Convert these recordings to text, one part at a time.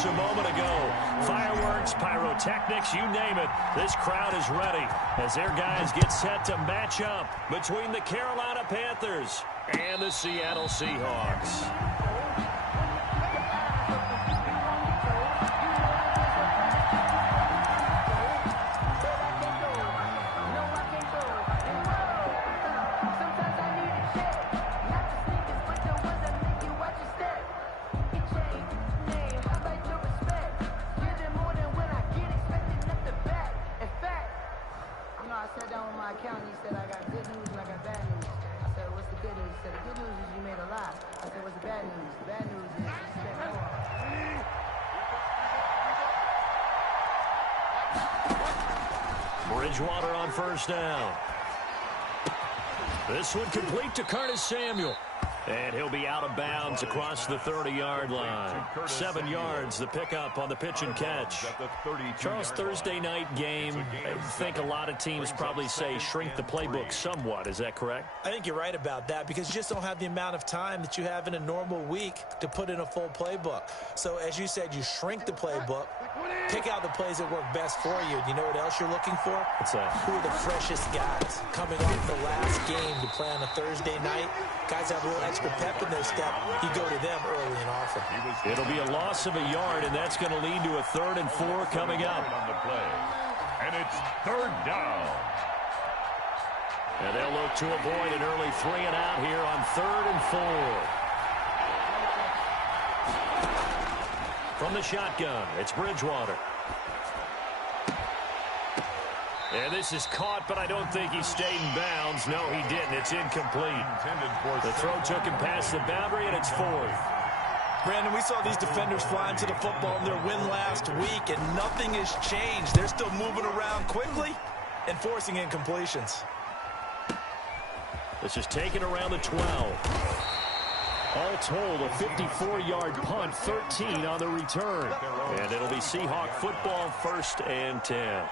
just a moment ago. Fireworks, pyrotechnics, you name it. This crowd is ready as their guys get set to match up between the Carolina Panthers and the Seattle Seahawks. Bridgewater on first down. This one complete to Curtis Samuel. And he'll be out of bounds across the 30-yard line. 7 yards, the pickup on the pitch and catch. Charles, Thursday night game, I think a lot of teams probably say shrink the playbook somewhat. Is that correct? I think you're right about that because you just don't have the amount of time that you have in a normal week to put in a full playbook. So as you said, you shrink the playbook, pick out the plays that work best for you. And you know what else you're looking for? What's that? Who are the freshest guys coming off the last game to play on a Thursday night? Guys have a little extra pep in their step. You go to them early and often. It'll be a loss of a yard, and that's going to lead to a 3rd and 4 coming up. On the play. And it's 3rd down. And they'll look to avoid an early 3 and out here on 3rd and 4. From the shotgun, it's Bridgewater. And this is caught, but I don't think he stayed in bounds. No, he didn't. It's incomplete. The throw took him past the boundary, and it's 4th. Brandon, we saw these defenders flying to the football in their win last week, and nothing has changed. They're still moving around quickly and forcing incompletions. This is taken around the 12. All told, a 54-yard punt, 13 on the return. And it'll be Seahawk football, 1st and 10.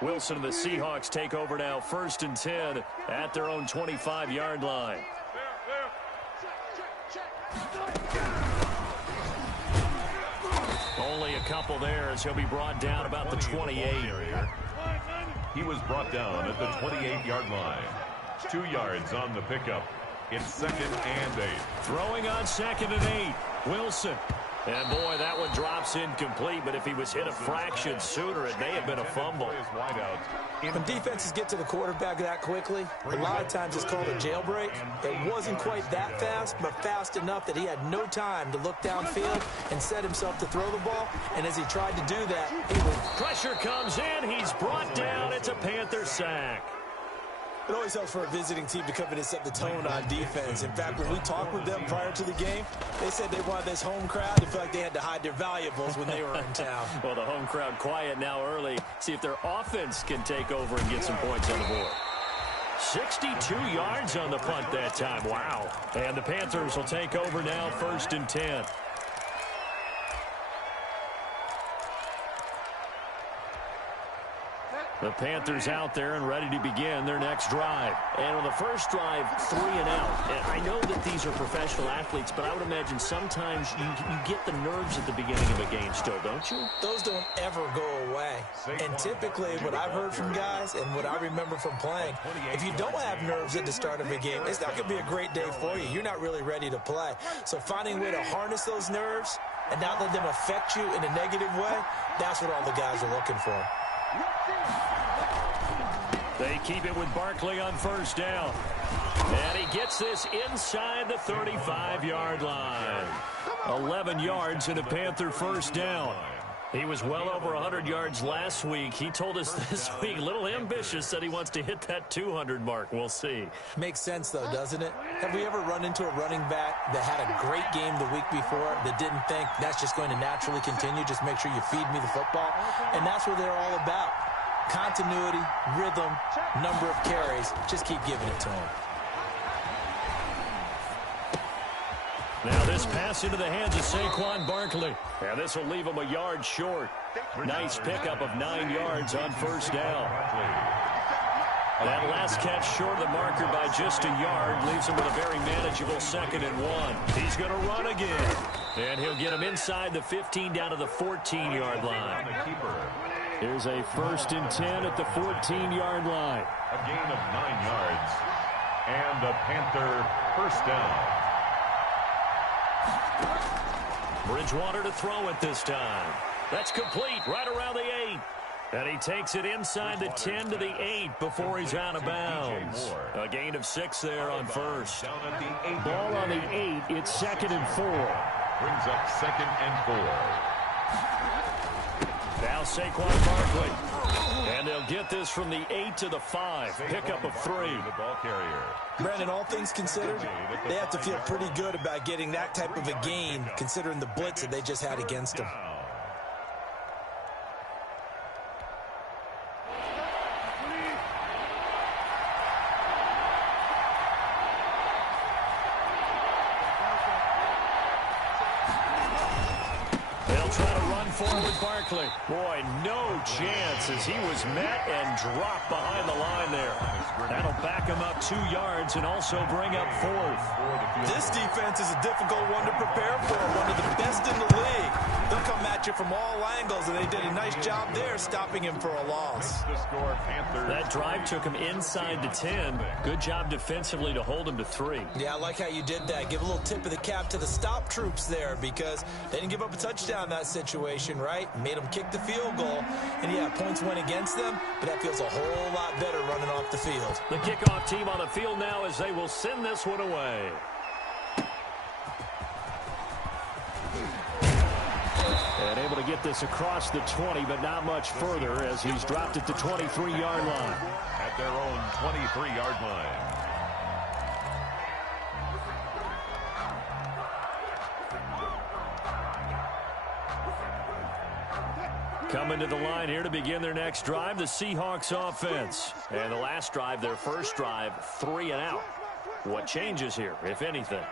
Wilson and the Seahawks take over now, 1st and 10 at their own 25-yard line. Only a couple there as he'll be brought down about the 28. He was brought down at the 28-yard line. 2 yards on the pickup. It's 2nd and 8. Throwing on 2nd and 8. Wilson. And, boy, that one drops incomplete, but if he was hit a fraction sooner, it may have been a fumble. When defenses get to the quarterback that quickly, a lot of times it's called a jailbreak. It wasn't quite that fast, but fast enough that he had no time to look downfield and set himself to throw the ball. And as he tried to do that, pressure comes in. He's brought down. It's a Panther sack. It always helps for a visiting team to come in and set the tone on defense. In fact, when we talked with them prior to the game, they said they wanted this home crowd to feel like they had to hide their valuables when they were in town. Well, the home crowd quiet now early. See if their offense can take over and get some points on the board. 62 yards on the punt that time. Wow. And the Panthers will take over now, 1st and 10. The Panthers out there and ready to begin their next drive. And on the first drive, 3 and out. And I know that these are professional athletes, but I would imagine sometimes you get the nerves at the beginning of a game still, don't you? Those don't ever go away. And typically what I've heard from guys and what I remember from playing, if you don't have nerves at the start of a game, it's not going to be a great day for you. You're not really ready to play. So finding a way to harness those nerves and not let them affect you in a negative way, that's what all the guys are looking for. They keep it with Barkley on first down. And he gets this inside the 35-yard line. 11 yards and a Panther first down. He was well over 100 yards last week. He told us this week, a little ambitious, that he wants to hit that 200 mark. We'll see. Makes sense, though, doesn't it? Have we ever run into a running back that had a great game the week before that didn't think that's just going to naturally continue? Just make sure you feed me the football. And that's what they're all about. Continuity, rhythm, number of carries. Just keep giving it to him. Now this pass into the hands of Saquon Barkley. And this will leave him a yard short. Nice pickup of 9 yards on first down. That last catch short of the marker by just a yard leaves him with a very manageable 2nd and 1. He's going to run again. And he'll get him inside the 15 down to the 14-yard line. Here's a 1st and 10 at the 14-yard line. A gain of 9 yards. And the Panther first down. Bridgewater to throw it this time. That's complete right around the 8. And he takes it inside the 10 to the 8 before he's out of bounds. A gain of 6 there on first. Ball on the 8. It's 2nd and 4. Brings up 2nd and 4. Now Saquon Barkley. And they'll get this from the 8 to the 5. Pickup of 3. The ball carrier. Brandon, all things considered, they have to feel pretty good about getting that type of a gain, considering the blitz that they just had against them. Forward Barkley. Boy, no chance as he was met and dropped behind the line there. That'll back him up 2 yards and also bring up 4th. This defense is a difficult one to prepare for, one of the best in the league. They'll come at you from all angles, and they did a nice job there stopping him for a loss. The score, Panthers. That drive took him inside the 10. Good job defensively to hold him to 3. Yeah, I like how you did that. Give a little tip of the cap to the stop troops there because they didn't give up a touchdown in that situation, right? Made them kick the field goal. And, yeah, points went against them, but that feels a whole lot better running off the field. The kickoff team on the field now as they will send this one away. And able to get this across the 20, but not much further as he's dropped at the 23-yard line. At their own 23-yard line. Coming to the line here to begin their next drive, the Seahawks offense. And the last drive, their first drive, 3 and out. What changes here, if anything?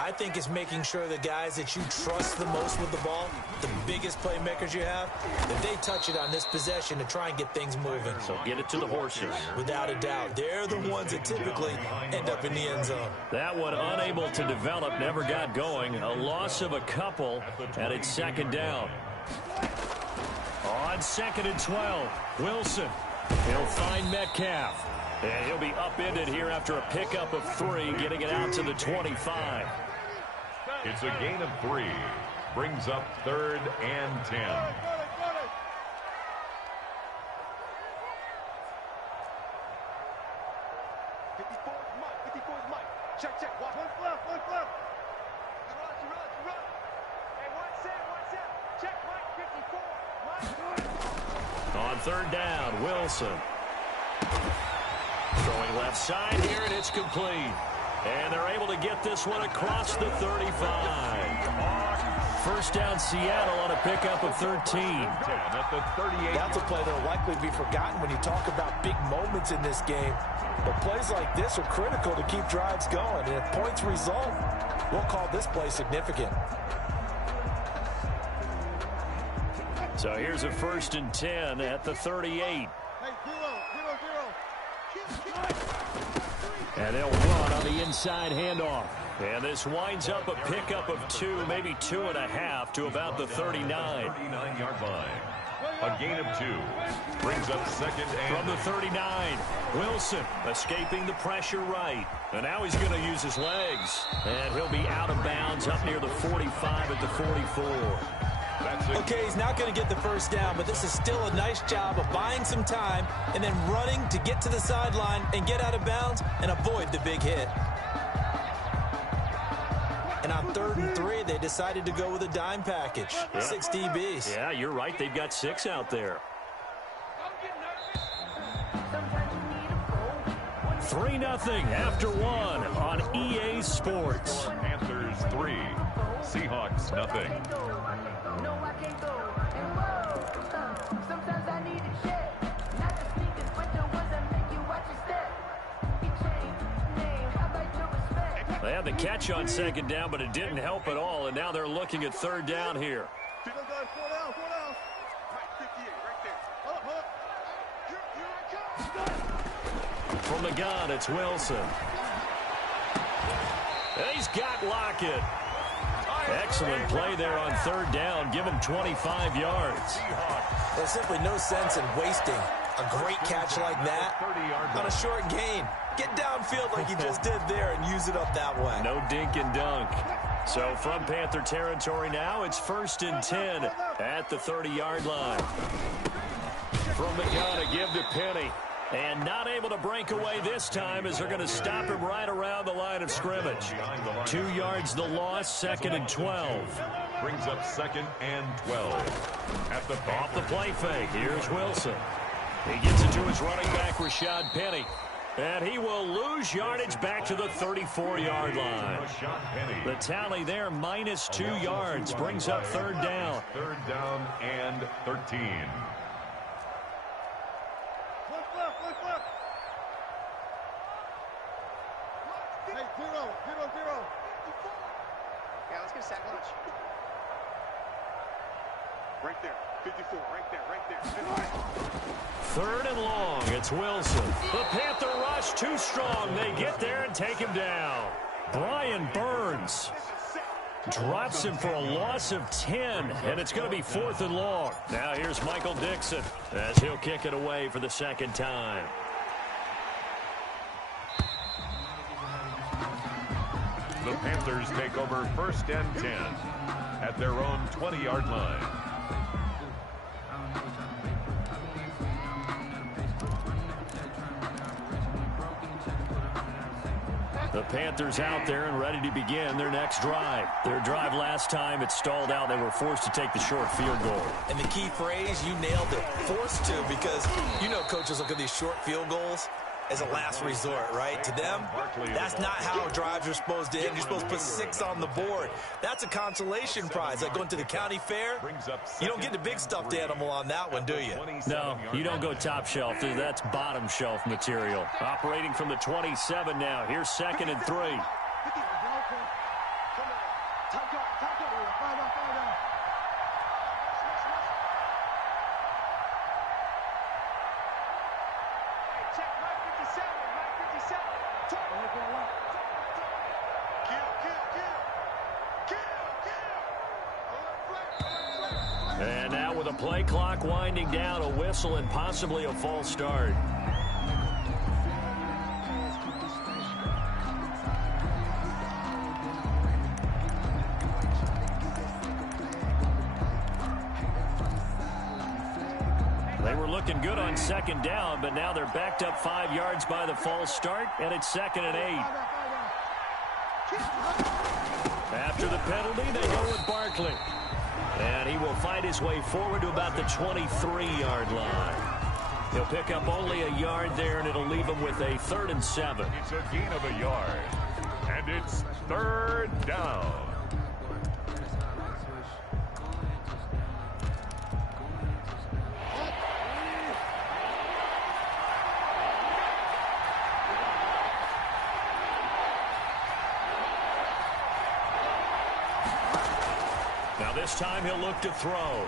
I think it's making sure the guys that you trust the most with the ball, the biggest playmakers you have, that they touch it on this possession to try and get things moving. So get it to the horses. Without a doubt. They're the ones that typically end up in the end zone. That one unable to develop, never got going. A loss of a couple, and it's 2nd down. On 2nd and 12, Wilson. He'll find Metcalf. And he'll be upended here after a pickup of 3, getting it out to the 25. It's a gain of 3. Brings up 3rd and 10. Check. Watch. One left. Hey, one set. Check, Mike, 54. On 3rd down, Wilson. Throwing left side here, and it's complete. And they're able to get this one across the 35. First down, Seattle on a pickup of 13. At the 38. That's a play that will likely be forgotten when you talk about big moments in this game. But plays like this are critical to keep drives going. And if points result, we'll call this play significant. So here's a 1st and 10 at the 38. And they'll run on the inside handoff. And this winds up a pickup of 2, maybe 2.5 to about the 39. 39-yard line. A gain of 2. Brings up 2nd and... From the 39, Wilson escaping the pressure right. And now he's going to use his legs. And he'll be out of bounds up near the 45 at the 44. Okay, he's not going to get the first down, but this is still a nice job of buying some time and then running to get to the sideline and get out of bounds and avoid the big hit. And on 3rd and 3, they decided to go with a dime package. Yeah. 6 DBs. Yeah, you're right. They've got 6 out there. 3-0 after 1 on EA Sports. Panthers 3, Seahawks nothing. They had the catch on second down, but it didn't help at all, and now they're looking at third down here. From the gun, it's Wilson. And he's got Lockett. Excellent play there on third down. Give him 25 yards. There's simply no sense in wasting a great catch like that on a short gain. Get downfield like you just did there and use it up that way. No dink and dunk. So from Panther territory now, it's 1st and 10 at the 30-yard line. From the gun, a give to Penny. And not able to break away this time as they're going to stop him right around the line of scrimmage. 2 yards the loss, 2nd and 12. Brings up 2nd and 12. Off the play fake, here's Wilson. He gets it to his running back, Rashad Penny. And he will lose yardage back to the 34-yard line. The tally there, -2 yards, brings up third down. 3rd down and 13. Yeah, let's get a sack lunch. Right there. 54. Right there. 3rd and long. It's Wilson. The Panther rush too strong. They get there and take him down. Brian Burns drops him for a loss of 10, and it's going to be 4th and long. Now here's Michael Dixon as he'll kick it away for the 2nd time. The Panthers take over 1st and 10 at their own 20-yard line. The Panthers out there and ready to begin their next drive. Their drive last time, it stalled out. They were forced to take the short field goal. And the key phrase, you nailed it, forced to, because you know coaches look at these short field goals as a last resort, right? To them, that's not how drives are supposed to end. You're supposed to put 6 on the board. That's a consolation prize. Like going to the county fair, you don't get the big stuffed animal on that one, do you? No, you don't go top shelf. That's bottom shelf material. Operating from the 27 now. Here's 2nd and 3. And now with a play clock winding down, a whistle and possibly a false start. They were looking good on 2nd down, but now they're backed up 5 yards by the false start, and it's 2nd and 8. After the penalty, they go with Barkley. And he will fight his way forward to about the 23-yard line. He'll pick up only a yard there, and it'll leave him with a 3rd and 7. It's a gain of a yard. And it's 3rd down. Now this time he'll look to throw.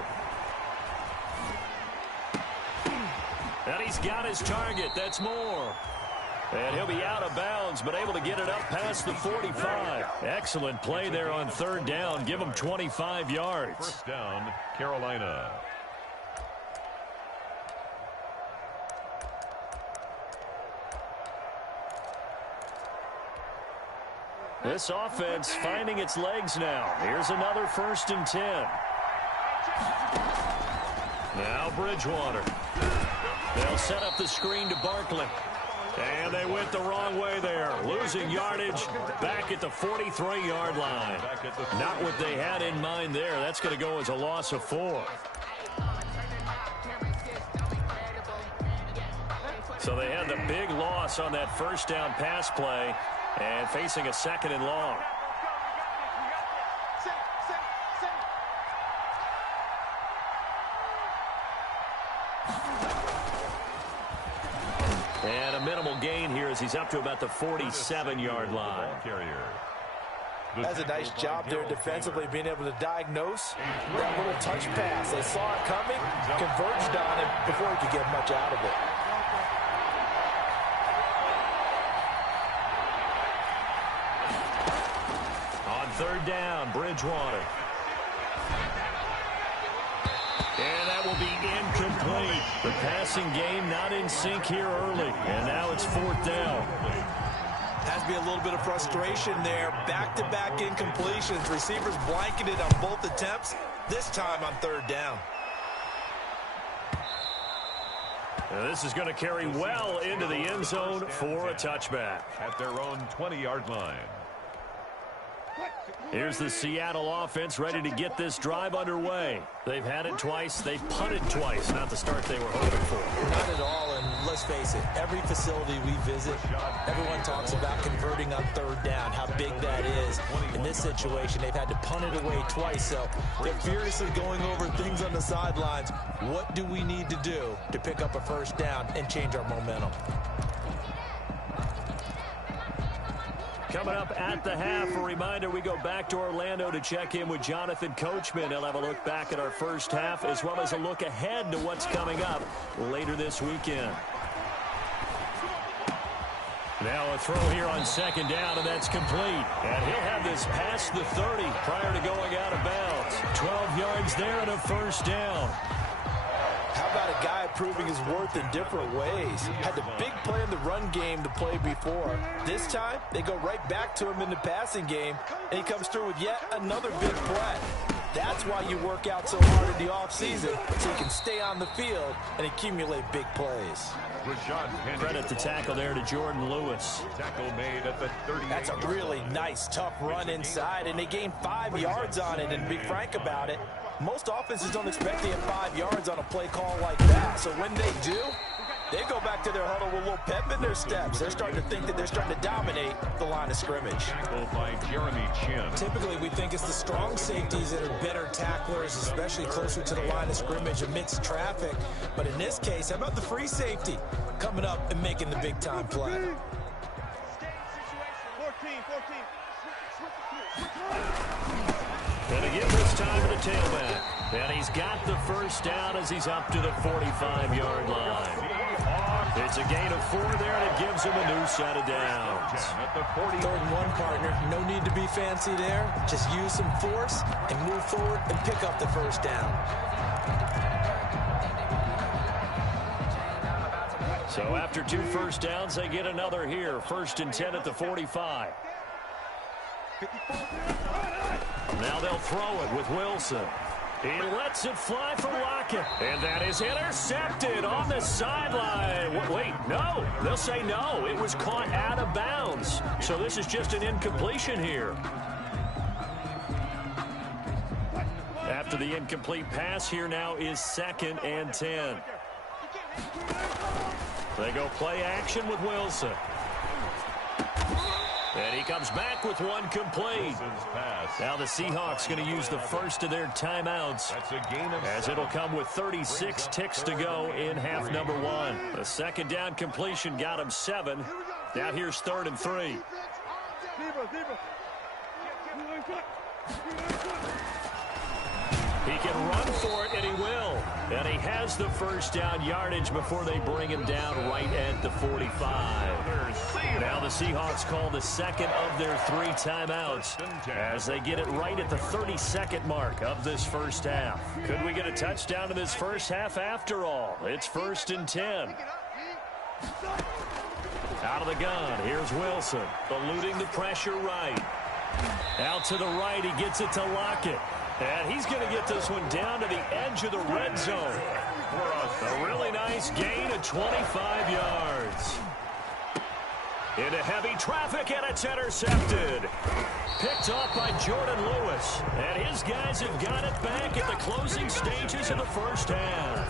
And he's got his target. That's Moore. And he'll be out of bounds, but able to get it up past the 45. Excellent play there on 3rd down. Give him 25 yards. 1st down, Carolina. This offense finding its legs now. Here's another 1st and 10. Now Bridgewater. They'll set up the screen to Barkley. And they went the wrong way there. Losing yardage back at the 43-yard line. Not what they had in mind there. That's going to go as a loss of 4. So they had the big loss on that 1st down pass play and facing a 2nd and long. And a minimal gain here as he's up to about the 47-yard line. That's a nice job there defensively, being able to diagnose that little touch pass. They saw it coming, converged on it before he could get much out of it. On third down, Bridgewater. And that will be incomplete. The passing game not in sync here early. And now it's fourth down. Has to be a little bit of frustration there. Back-to-back incompletions. Receivers blanketed on both attempts, this time on third down. Now this is going to carry well into the end zone for a touchback. At their own 20-yard line. Here's the Seattle offense ready to get this drive underway. They've had it twice. They've punted twice. Not the start they were hoping for. Not at all, and let's face it, every facility we visit, everyone talks about converting on third down, how big that is. In this situation, they've had to punt it away twice, so they're furiously going over things on the sidelines. What do we need to do to pick up a first down and change our momentum? Coming up at the half, a reminder, we go back to Orlando to check in with Jonathan Coachman. He'll have a look back at our first half as well as a look ahead to what's coming up later this weekend. Now a throw here on second down, and that's complete. And he'll have this past the 30 prior to going out of bounds. 12 yards there and a first down. How about a guy proving his worth in different ways? Had the big play in the run game to play before. This time, they go right back to him in the passing game, and he comes through with yet another big play. That's why you work out so hard in the offseason, so you can stay on the field and accumulate big plays. Credit the tackle there to Jordan Lewis. Tackle made at the 38. That's a really nice, tough run inside, and they gained 5 yards on it, and to be frank about it, most offenses don't expect to get 5 yards on a play call like that. So when they do, they go back to their huddle with a little pep in their steps. They're starting to think that they're starting to dominate the line of scrimmage. Tackled by Jeremy Chin. Typically, we think it's the strong safeties that are better tacklers, especially closer to the line of scrimmage amidst traffic. But in this case, how about the free safety coming up and making the big-time play? 14. And again this time to the tailback. And he's got the first down as he's up to the 45-yard line. It's a gain of 4 there, and it gives him a new set of downs. Third and 1, partner. No need to be fancy there. Just use some force and move forward and pick up the first down. So after 2 first downs, they get another here. 1st and 10 at the 45. Now they'll throw it with Wilson. He lets it fly for Lockett. And that is intercepted on the sideline. Wait, no. They'll say no. It was caught out of bounds. So this is just an incompletion here. After the incomplete pass, here now is 2nd and 10. They go play action with Wilson. And he comes back with one complete. Now the Seahawks going to use the first of their timeouts as it'll come with 36 ticks to go in half number 1. The second down completion got him 7. Now here's 3rd and 3. He can run for it, and he will. And he has the first down yardage before they bring him down right at the 45. Now the Seahawks call the second of their 3 timeouts as they get it right at the 32nd mark of this first half. Could we get a touchdown in this first half after all? It's 1st and 10. Out of the gun, here's Wilson, eluding the pressure right. Out to the right, he gets it to Lockett. And he's going to get this one down to the edge of the red zone. A really nice gain of 25 yards. Into heavy traffic, and it's intercepted. Picked off by Jordan Lewis. And his guys have got it back at the closing stages of the first half.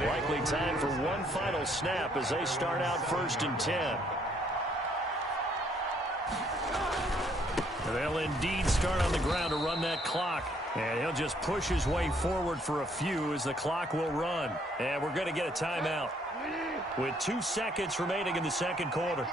Likely time for one final snap as they start out 1st and 10. They'll indeed start on the ground to run that clock. And he'll just push his way forward for a few as the clock will run. And we're going to get a timeout. with 2 seconds remaining in the second quarter.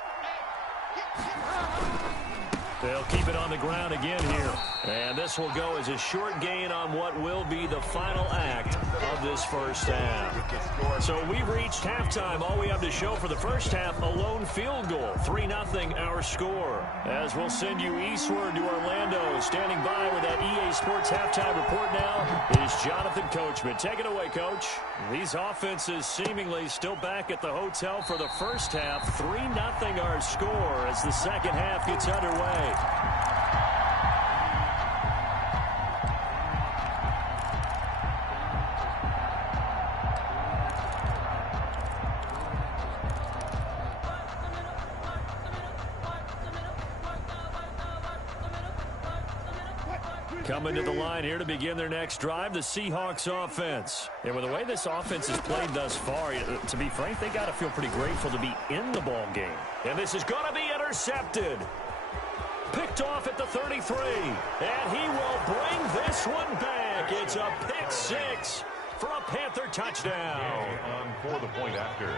They'll keep it on the ground again here. And this will go as a short gain on what will be the final act of this first half. So we've reached halftime. All we have to show for the first half, a lone field goal. 3-0 our score. As we'll send you eastward to Orlando. Standing by with that EA Sports halftime report now is Jonathan Coachman. Take it away, Coach. These offenses seemingly still back at the hotel for the first half. 3-0 our score as the second half gets underway. Coming to the line here to begin their next drive, the Seahawks offense. And with the way this offense has played thus far, to be frank, they got to feel pretty grateful to be in the ball game. And this is going to be intercepted. Picked off at the 33. And he will bring this one back. It's a pick six for a Panther touchdown. For the point after.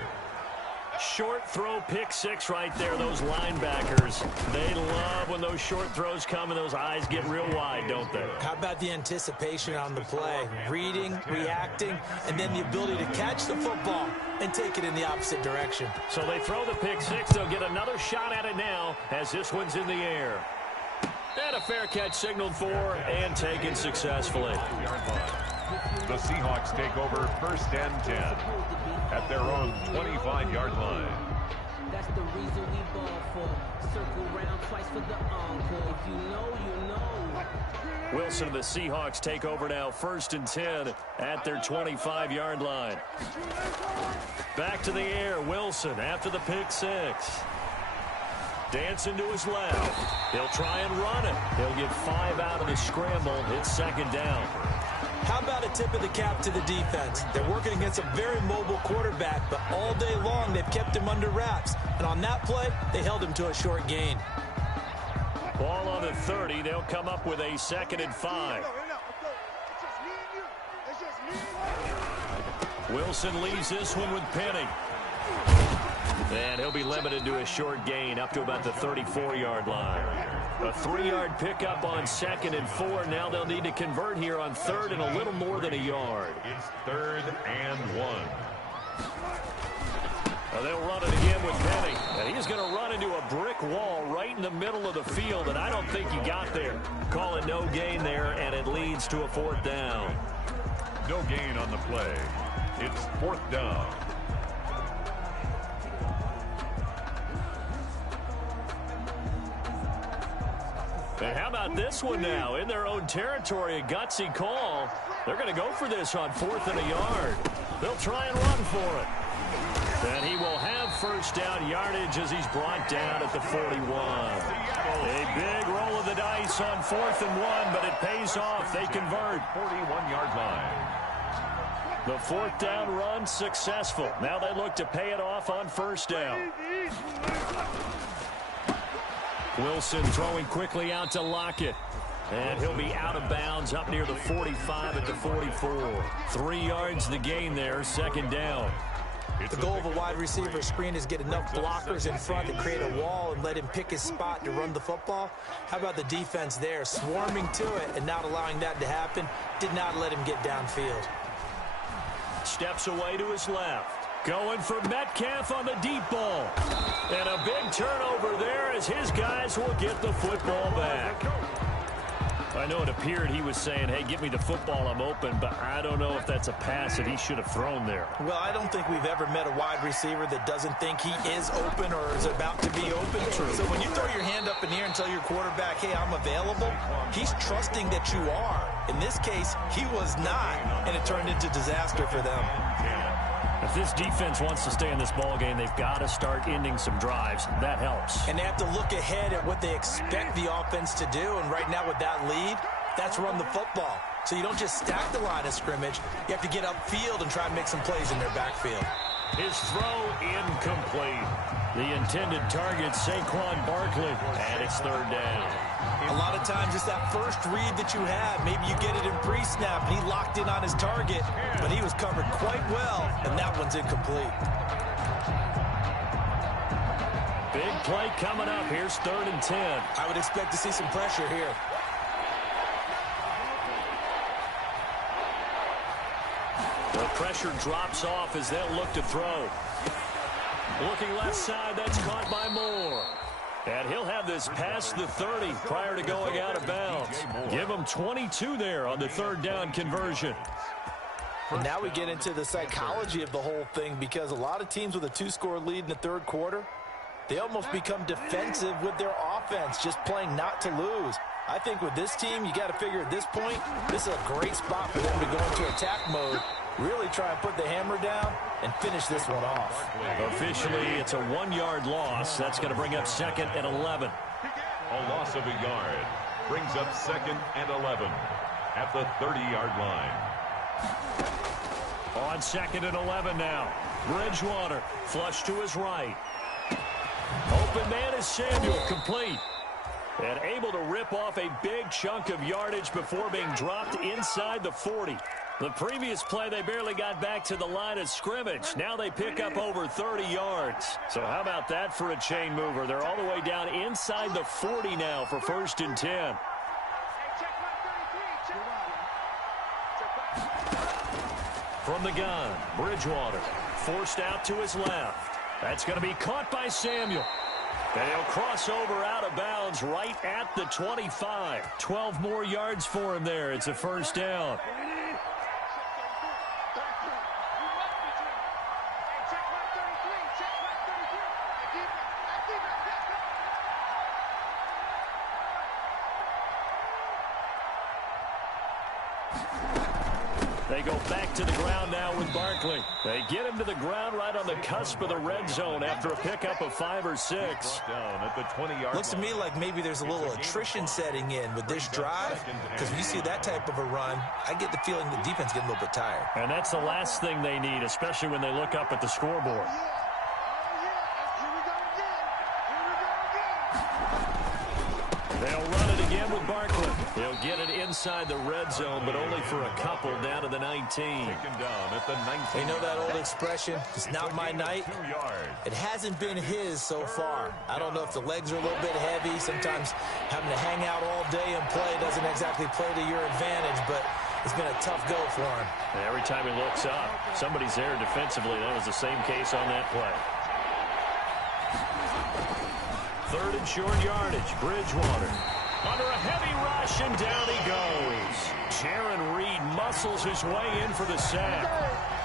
Short throw pick six right there. Those linebackers, they love when those short throws come and those eyes get real wide, don't they? How about the anticipation on the play? Reading, reacting, and then the ability to catch the football and take it in the opposite direction. So they throw the pick six. They'll get another shot at it now as this one's in the air. And a fair catch signaled for and taken successfully. The Seahawks take over 1st and 10 at their own 25-yard line. That's the reason we ball for. Circle round twice for the encore. If you know, you know. Wilson and the Seahawks take over now 1st and 10 at their 25-yard line. Back to the air, Wilson after the pick six. Dancing to his left. He'll try and run it. He'll get 5 out of the scramble. It's 2nd down. How about a tip of the cap to the defense? They're working against a very mobile quarterback, but all day long they've kept him under wraps. And on that play, they held him to a short gain. Ball on the 30. They'll come up with a 2nd and 5. Wilson leaves this one with Penny. And he'll be limited to a short gain up to about the 34-yard line. A 3-yard pickup on 2nd and 4. Now they'll need to convert here on 3rd and a little more than a yard. It's 3rd and 1. They'll run it again with Penny. And he's going to run into a brick wall right in the middle of the field, and I don't think he got there. Call it no gain there, and it leads to a 4th down. No gain on the play. It's 4th down. And how about this one now? In their own territory, a gutsy call. They're going to go for this on 4th and a yard. They'll try and run for it. And he will have 1st down yardage as he's brought down at the 41. A big roll of the dice on 4th and 1, but it pays off. They convert. 41-yard line. The 4th down run successful. Now they look to pay it off on 1st down. Wilson throwing quickly out to Lockett. And he'll be out of bounds up near the 45 at the 44. 3 yards the gain there, 2nd down. The goal of a wide receiver screen is get enough blockers in front to create a wall and let him pick his spot to run the football. How about the defense there, swarming to it and not allowing that to happen? Did not let him get downfield. Steps away to his left. Going for Metcalf on the deep ball. And a big turnover there as his guys will get the football back. I know it appeared he was saying, hey, give me the football, I'm open, but I don't know if that's a pass that he should have thrown there. Well, I don't think we've ever met a wide receiver that doesn't think he is open or is about to be open. True. So when you throw your hand up in the air and tell your quarterback, hey, I'm available, he's trusting that you are. In this case, he was not, and it turned into disaster for them. If this defense wants to stay in this ball game, they've got to start ending some drives. That helps. And they have to look ahead at what they expect the offense to do. And right now with that lead, that's run the football. So you don't just stack the line of scrimmage. You have to get upfield and try and make some plays in their backfield. His throw incomplete. The intended target, Saquon Barkley, and it's 3rd down. A lot of times it's that first read that you have. Maybe you get it in pre-snap, and he locked in on his target, but he was covered quite well, and that one's incomplete. Big play coming up. Here's 3rd and 10. I would expect to see some pressure here. The pressure drops off as they'll look to throw. Looking left side, that's caught by Moore. And he'll have this past the 30 prior to going out of bounds. Give him 22 there on the 3rd down conversion. And now we get into the psychology of the whole thing, because a lot of teams with a 2-score lead in the 3rd quarter, they almost become defensive with their offense, just playing not to lose. I think with this team, you got to figure at this point, this is a great spot for them to go into attack mode, really try and put the hammer down and finish this one off. Officially, it's a 1-yard loss. That's going to bring up 2nd and 11. A loss of a yard brings up 2nd and 11 at the 30-yard line. On 2nd and 11 now. Bridgewater, flush to his right. Open man is Samuel, complete. And able to rip off a big chunk of yardage before being dropped inside the 40. The previous play, they barely got back to the line of scrimmage. Now they pick up over 30 yards. So how about that for a chain mover? They're all the way down inside the 40 now for 1st and 10. From the gun, Bridgewater forced out to his left. That's going to be caught by Samuel. And he'll cross over out of bounds right at the 25. 12 more yards for him there. It's a 1st down. They go back to the ground now with Barkley. They get him to the ground right on the cusp of the red zone after a pickup of 5 or 6. Down at the 20-yard Looks to me like maybe there's a little attrition setting in with this drive, because when you see that type of a run, I get the feeling the defense getting a little bit tired. And that's the last thing they need, especially when they look up at the scoreboard. They'll run it again with Barkley. He'll get it inside the red zone, but only for a couple down to the 19. Taken down at the 19. You know that old expression, it's not my night? It hasn't been his so far. I don't know if the legs are a little bit heavy. Sometimes having to hang out all day and play doesn't exactly play to your advantage, but it's been a tough go for him. And every time he looks up, somebody's there defensively. That was the same case on that play. 3rd and short yardage. Bridgewater under a heavy rush, and down he goes. Jaron Reed muscles his way in for the sack.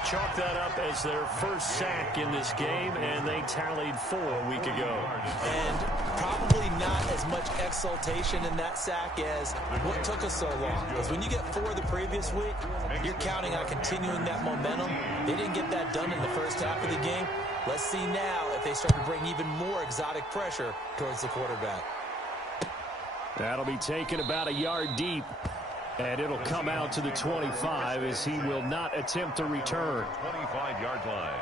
Chalk that up as their first sack in this game, and they tallied 4 a week ago. And probably not as much exultation in that sack as what took us so long. Because when you get 4 the previous week, you're counting on continuing that momentum. They didn't get that done in the first half of the game. Let's see now if they start to bring even more exotic pressure towards the quarterback. That'll be taken about a yard deep. And it'll come out to the 25 as he will not attempt to return. 25-yard line.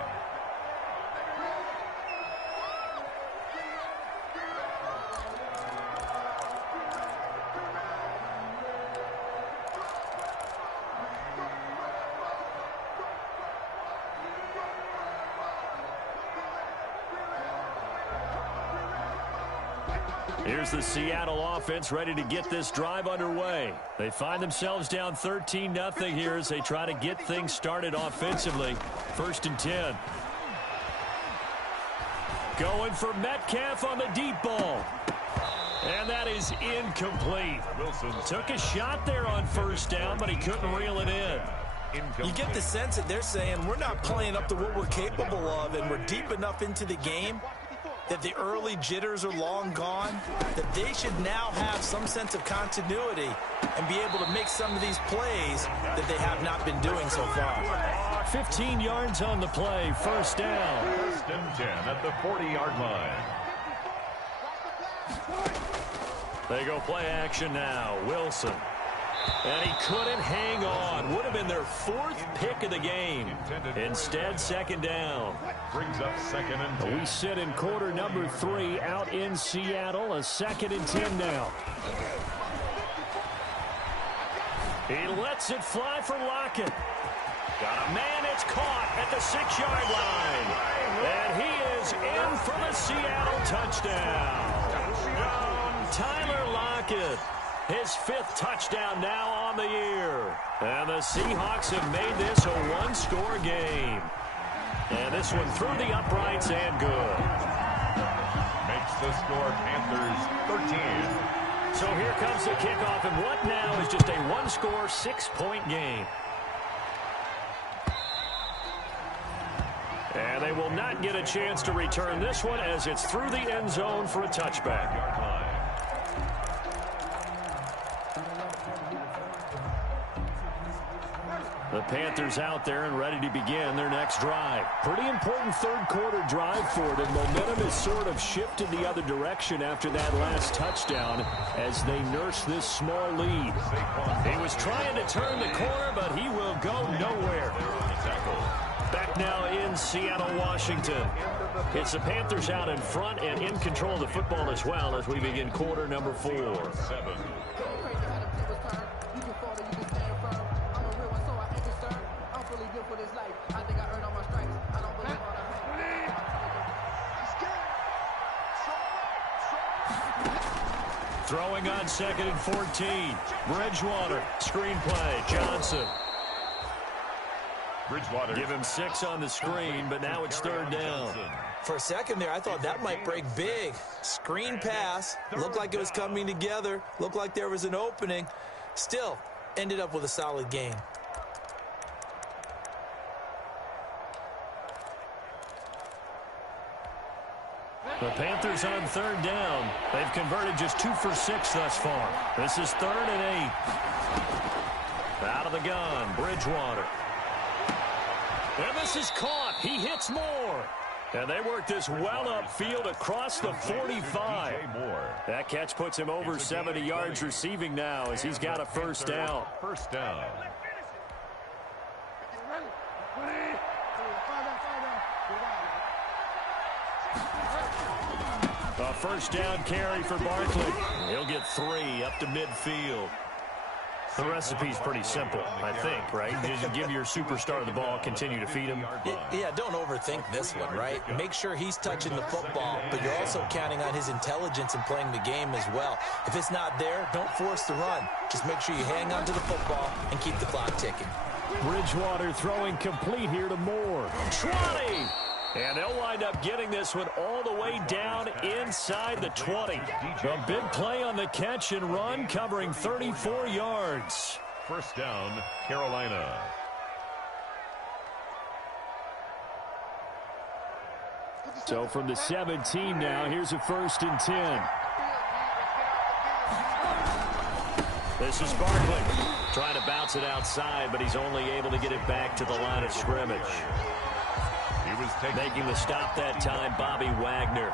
Here's the Seattle offense ready to get this drive underway. They find themselves down 13-0 here as they try to get things started offensively. 1st and 10. Going for Metcalf on the deep ball. And that is incomplete. Wilson took a shot there on 1st down, but he couldn't reel it in. You get the sense that they're saying we're not playing up to what we're capable of, and we're deep enough into the game that the early jitters are long gone, that they should now have some sense of continuity and be able to make some of these plays that they have not been doing so far. 15 yards on the play, 1st down. 1st and 10 at the 40-yard line. They go play action now. Wilson. And he couldn't hang on. Would have been their 4th pick of the game. Instead, 2nd down. Brings up 2nd and 10. We sit in quarter number 3 out in Seattle. A 2nd and 10 now. He lets it fly for Lockett. Got a man, it's caught at the 6-yard line. And he is in for the Seattle touchdown. Tyler Lockett, his 5th touchdown now on the year. And the Seahawks have made this a one-score game. And this one through the uprights and good. Makes the score Panthers 13. So here comes the kickoff, and what now is just a one-score, 6-point game. And they will not get a chance to return this one as it's through the end zone for a touchback. The Panthers out there and ready to begin their next drive. Pretty important third-quarter drive for them. Momentum has sort of shifted the other direction after that last touchdown as they nurse this small lead. He was trying to turn the corner, but he will go nowhere. Back now in Seattle, Washington. It's the Panthers out in front and in control of the football as well as we begin quarter number 4. Throwing on 2nd and 14. Bridgewater, screen play, Johnson. Bridgewater. Give him 6 on the screen, but now it's 3rd down. For a second there, I thought that might break big. Screen pass. Looked like it was coming together. Looked like there was an opening. Still, ended up with a solid game. The Panthers on 3rd down. They've converted just 2 for 6 thus far. This is 3rd and 8. Out of the gun, Bridgewater. And this is caught. He hits more. And they work this well upfield across the 45. That catch puts him over 70 yards receiving now as he's got a 1st down. First down. A 1st down carry for Barkley. He'll get 3 up to midfield. The recipe's pretty simple, I think, right? Just give your superstar the ball, continue to feed him. Yeah, don't overthink this one, right? Make sure he's touching the football, but you're also counting on his intelligence in playing the game as well. If it's not there, don't force the run. Just make sure you hang on to the football and keep the clock ticking. Bridgewater throwing complete here to Moore. 20! And they'll wind up getting this one all the way down inside the 20. A big play on the catch and run, covering 34 yards. 1st down, Carolina. So from the 17 now, here's a 1st and 10. This is Barkley trying to bounce it outside, but he's only able to get it back to the line of scrimmage. Making the stop that time, Bobby Wagner.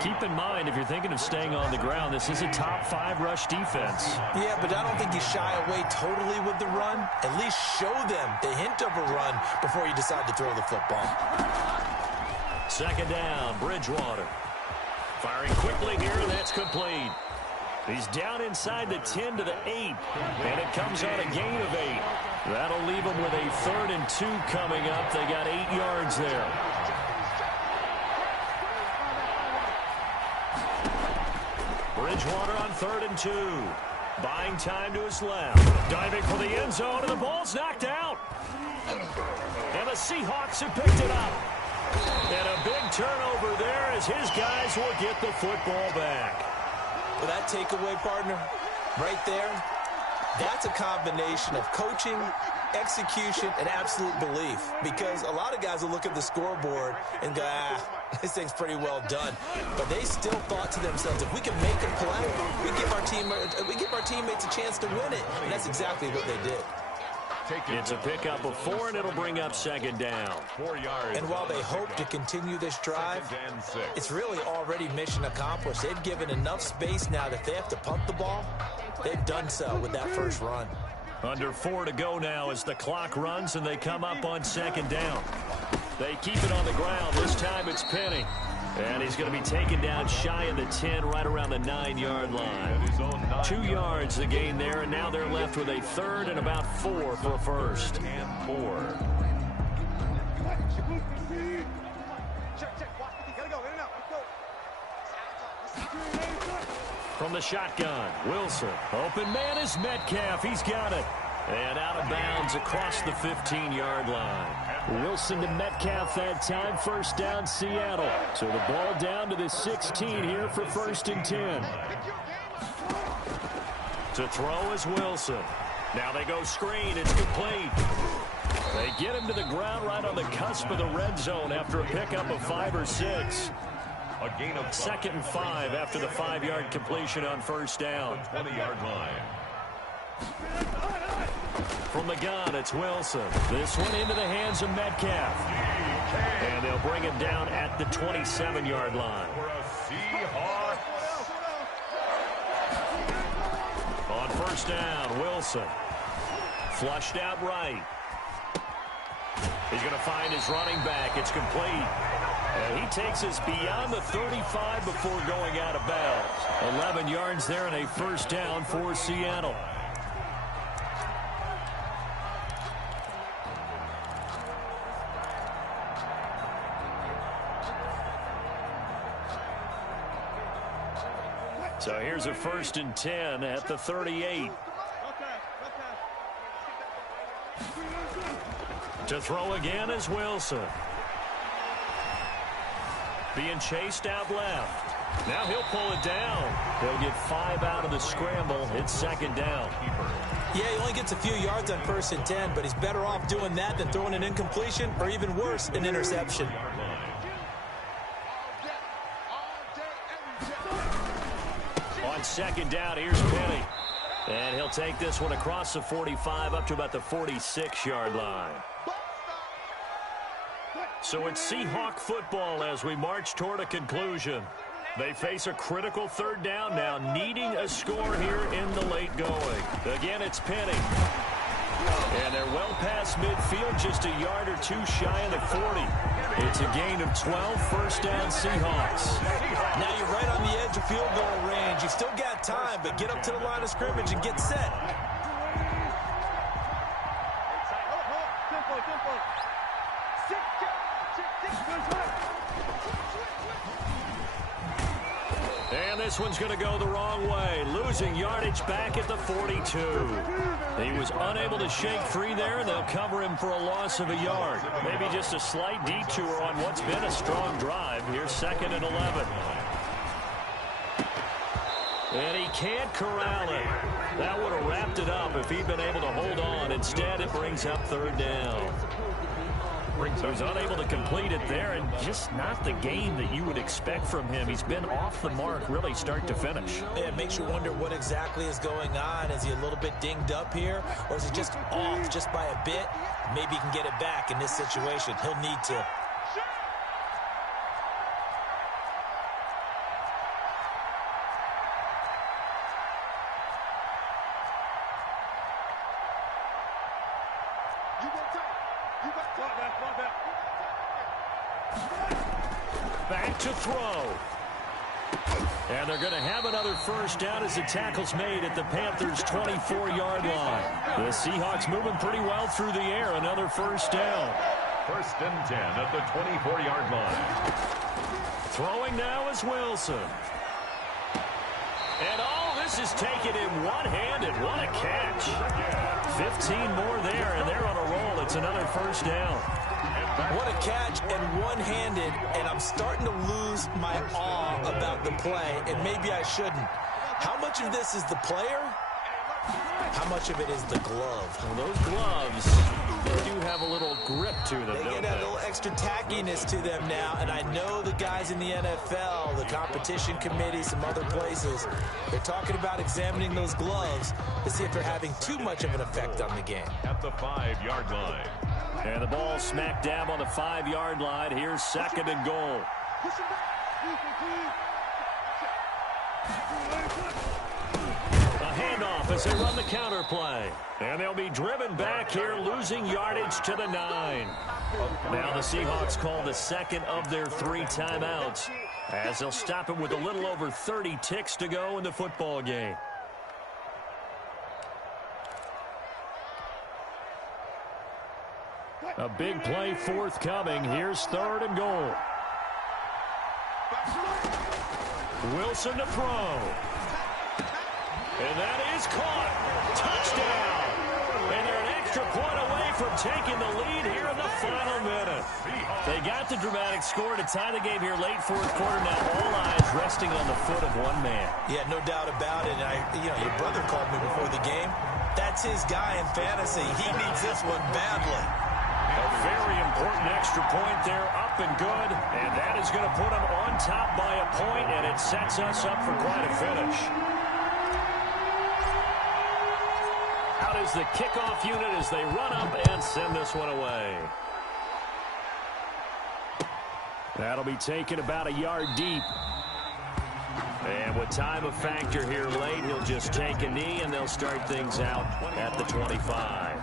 Keep in mind, if you're thinking of staying on the ground, this is a top 5 rush defense. Yeah, but I don't think you shy away totally with the run. At least show them the hint of a run before you decide to throw the football. 2nd down, Bridgewater. Firing quickly here, and that's complete. He's down inside the 10 to the 8, and it comes on a gain of 8. That'll leave him with a 3rd and 2 coming up. They got 8 yards there. Bridgewater on 3rd and 2. Buying time to his left. Diving for the end zone, and the ball's knocked out. And the Seahawks have picked it up. And a big turnover there as his guys will get the football back. Well, that takeaway, partner, right there, that's a combination of coaching, execution, and absolute belief. Because a lot of guys will look at the scoreboard and go, this thing's pretty well done. But they still thought to themselves, if we can make a play, we give our teammates a chance to win it. And that's exactly what they did. It's a pickup of 4, and it'll bring up 2nd down. 4 yards. And while they hope to continue this drive, it's really already mission accomplished. They've given enough space now that if they have to punt the ball, they've done so with that 1st run. Under 4 to go now as the clock runs, and they come up on 2nd down. They keep it on the ground. This time it's Penny. And he's going to be taken down shy of the 10, right around the 9-yard line. 2 yards the gain there, and now they're left with a 3rd and about 4 for a 1st. And 4. From the shotgun, Wilson. Open man is Metcalf. He's got it. And out of bounds across the 15-yard line. Wilson to Metcalf that time. First down, Seattle. So the ball down to the 16 here for 1st and 10. To throw is Wilson. Now they go screen. It's complete. They get him to the ground right on the cusp of the red zone after a pickup of 5 or 6. A gain of 2nd and 5 after the 5-yard completion on first down. 20-yard line. From the gun, it's Wilson. This one into the hands of Metcalf. And they'll bring him down at the 27-yard line. For a Seahawks. On first down, Wilson. Flushed out right. He's going to find his running back. It's complete. And he takes us beyond the 35 before going out of bounds. 11 yards there and a first down for Seattle. So here's a 1st and 10 at the 38. To throw again is Wilson. Being chased out left. Now he'll pull it down. He'll get 5 out of the scramble. It's 2nd down. Yeah, he only gets a few yards on 1st and 10, but he's better off doing that than throwing an incompletion or even worse, an interception. On 2nd down, here's Penny. And he'll take this one across the 45 up to about the 46-yard line. So it's Seahawk football as we march toward a conclusion. They face a critical 3rd down now, needing a score here in the late going. Again, it's Penny. And they're well past midfield, just a yard or 2 shy of the 40. It's a gain of 12, first down Seahawks. Now you're right on the edge of field goal range. You've still got time, but get up to the line of scrimmage and get set. And this one's going to go the wrong way. Losing yardage back at the 42. He was unable to shake free there, and they'll cover him for a loss of a yard. Maybe just a slight detour on what's been a strong drive. Here's 2nd and 11. And he can't corral it. That would have wrapped it up if he'd been able to hold on. Instead, it brings up 3rd down. So he's unable to complete it there, and just not the game that you would expect from him. He's been off the mark really start to finish. Yeah, it makes you wonder what exactly is going on. Is he a little bit dinged up here, or is he just off just by a bit? Maybe he can get it back in this situation. He'll need to. Back to throw. And they're going to have another first down as the tackle's made at the Panthers' 24-yard line. The Seahawks moving pretty well through the air. Another first down. 1st and 10 at the 24-yard line. Throwing now is Wilson. And all this is taken in one-handed. What a catch. 15 more there, and they're on a roll. It's another first down. What a catch and one-handed, and I'm starting to lose my awe about the play, and maybe I shouldn't. How much of this is the player? How much of it is the glove? Well, those gloves, they do have a little grip to them, They don't get a little extra tackiness to them now, and I know the guys in the NFL, the competition committee, some other places, they're talking about examining those gloves to see if they're having too much of an effect on the game. At the 5-yard line. And the ball smack dab on the 5-yard line. Here's 2nd and goal. A handoff as they run the counter play. And they'll be driven back here, losing yardage to the 9. Now the Seahawks call the 2nd of their 3 timeouts, as they'll stop it with a little over 30 ticks to go in the football game. A big play forthcoming. Here's 3rd and goal. Wilson to throw. And that is caught. Touchdown. And they're an extra point away from taking the lead here in the final minute. They got the dramatic score to tie the game here late fourth quarter. Now all eyes resting on the foot of one man. Yeah, no doubt about it. And your brother called me before the game. That's his guy in fantasy. He needs this one badly. A very important extra point there, up and good. And that is going to put them on top by a point, and it sets us up for quite a finish. Out is the kickoff unit as they run up and send this one away. That'll be taken about a yard deep. And with time a factor here late, he'll just take a knee, and they'll start things out at the 25.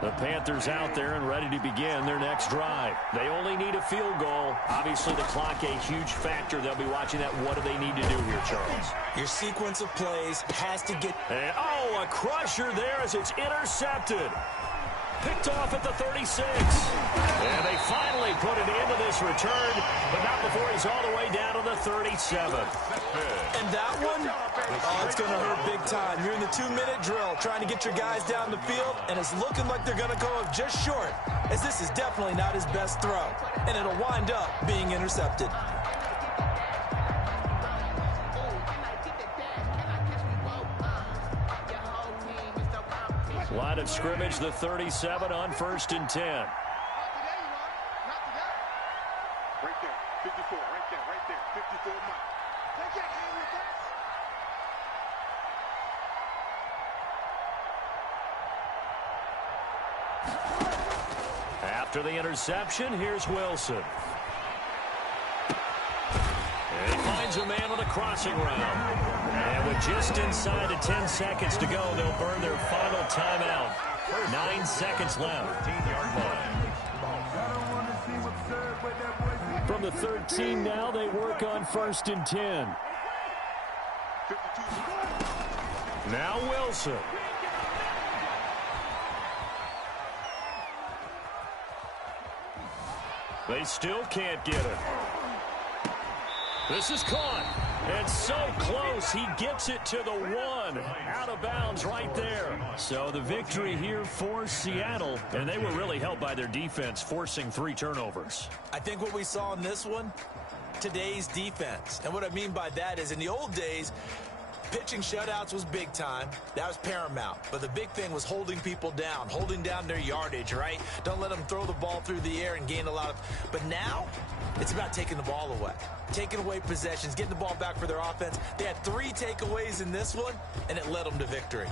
The Panthers out there and ready to begin their next drive. They only need a field goal. Obviously, the clock a huge factor. They'll be watching that. What do they need to do here, Charles? Your sequence of plays has to get... And, a crusher there as it's intercepted. Picked off at the 36. And they finally put it into this return, but not before he's all the way down to the 37. And that one, it's going to hurt big time. You're in the 2-minute drill trying to get your guys down the field, and it's looking like they're going to go up just short, as this is definitely not his best throw, and it'll wind up being intercepted. Line of scrimmage, the 37 on 1st and 10. Right there, 54, right there, 54 miles. Take that hand with us. After the interception, here's Wilson. And he finds a man with a crossing route. And with just inside of 10 seconds to go, they'll burn their final timeout. 9 seconds left. From the 13 now, they work on 1st and 10. Now Wilson. They still can't get it. This is caught. And so close, he gets it to the 1. Out of bounds right there. So the victory here for Seattle, and they were really helped by their defense, forcing 3 turnovers. I think what we saw in this one, today's defense. And what I mean by that is in the old days, pitching shutouts was big time. That was paramount. But the big thing was holding people down, holding down their yardage, right? Don't let them throw the ball through the air and gain a lot of... But now, it's about taking the ball away. Taking away possessions, getting the ball back for their offense. They had 3 takeaways in this one, and it led them to victory.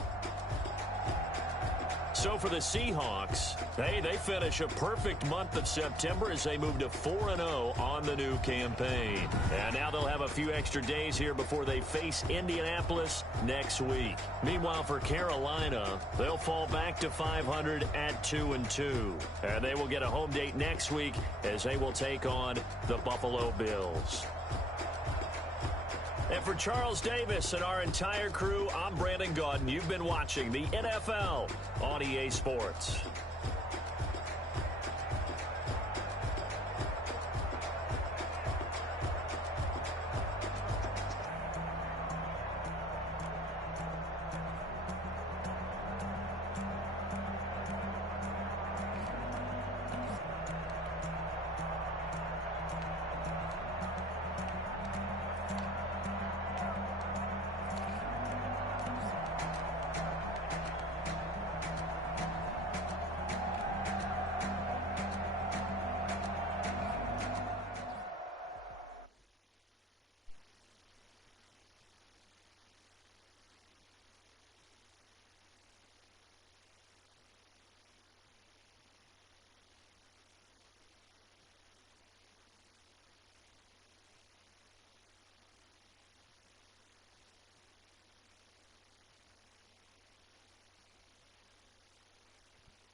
So for the Seahawks, they finish a perfect month of September as they move to 4-0 on the new campaign. And now they'll have a few extra days here before they face Indianapolis next week. Meanwhile, for Carolina, they'll fall back to 500 at 2-2. And they will get a home date next week as they will take on the Buffalo Bills. And for Charles Davis and our entire crew, I'm Brandon Gaudin. You've been watching the NFL on EA Sports.